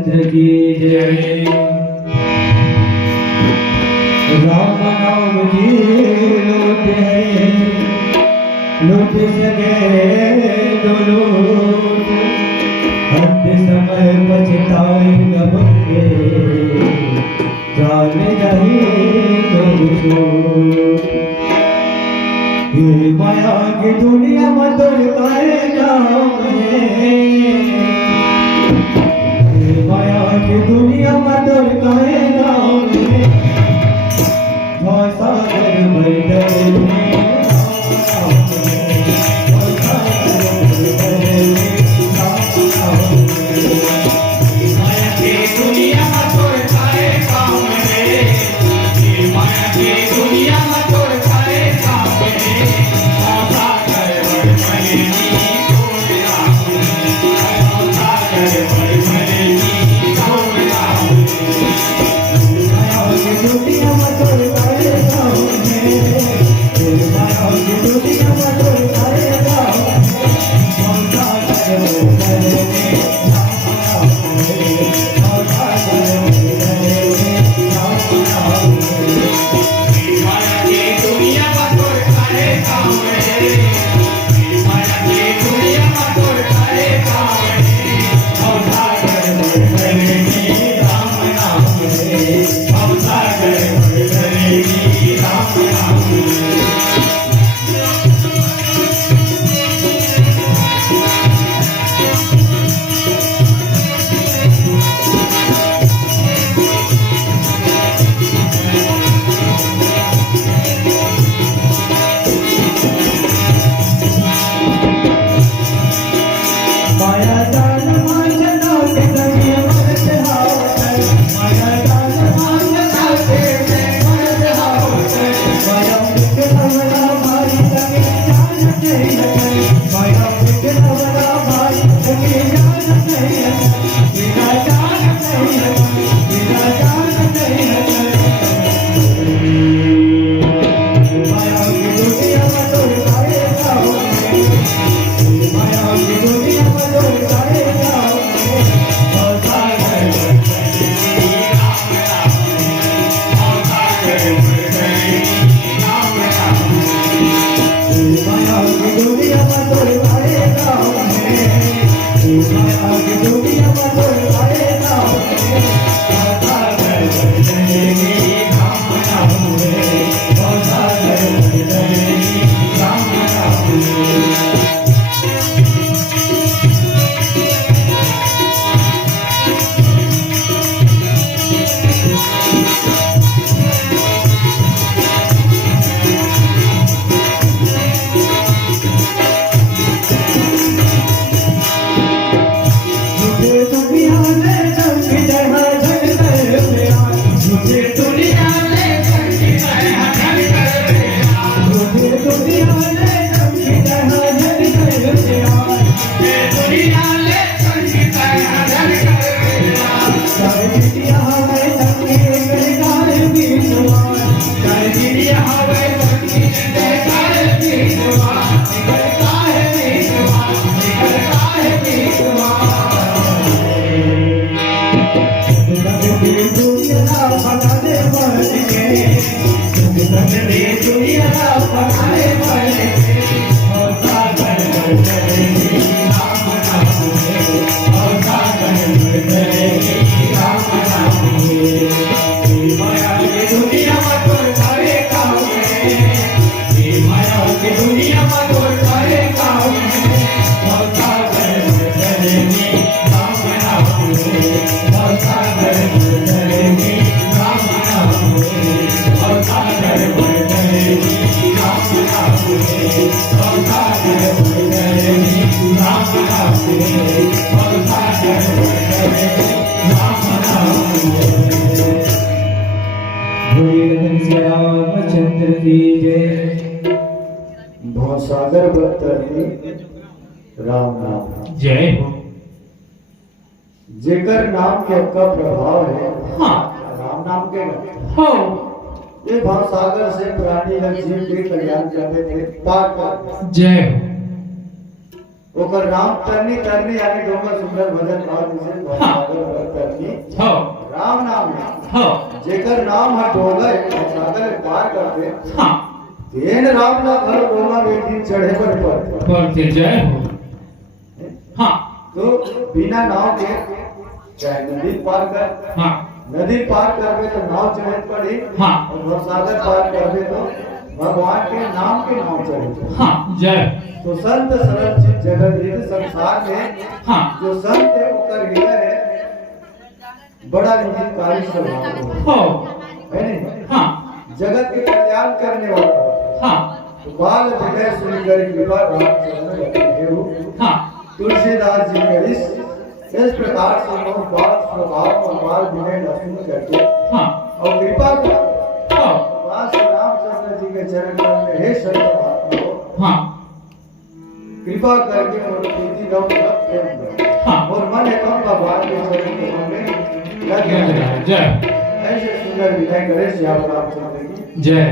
रामचंद्र की जय। राम नाम की लूट है, लूट सके तो लूट, हद समय पछताए न बंदे, जान जाए तो छूट। ये माया की दुनिया में दौड़ाएगा मुझे, ये माया की दुनिया में दौड़ाएगा मुझे, सागर मैदान में रामचंद्र की जय। भवसागर बरतरी राम नाम जय हो। जेकर नाम के का प्रभाव है, हाँ राम नाम के हो। ये भवसागर से प्राणी जीव के कल्याण करते थे पार कर। जय हो। ओकर राम तरनी तरनी यानी डोंगर सुंदर भजन भाव विशेष भवसागर भक्त तरनी हो राम नाम है हो जेकर नाम है डोंगर भवसागर पार करते हाँ तेन राम ना घर डोंगा में एक दिन चढ़े पर पड़ते पढ़ते जय हो हाँ तो बिना नाव के चाहे नदी पार कर हाँ नदी पार करबे तो नाव चढ़े पड़ी हाँ और भवसागर पार करबे तो भगवान के नाम के नाव चढ़े हाँ जय तो संत सरल चित जगत हित संसार में हाँ जो संत है ओकर हृदय है बड़ा निधिकारी स्वभाव हो है नहीं हाँ जगत के कल्याण करने वाला हाँ तो बाल हृदय सुनकर कृपा रामचंद्र हाँ तुलसीदास जी ने इस प्रकार से लोग बाल स्वभाव और बाल विनय नसून करके हाँ और कृपा कर हो भगवान श्री रामचंद्र जी के चरण कमल में हे शरण महात्मा हाँ कृपा करके और प्रीति दो प्रेम दो हाँ और मन एवं भगवान के चरण कमल में लग जय गया ऐसे सुंदर विनय करे श्याम रामचंद्र की जय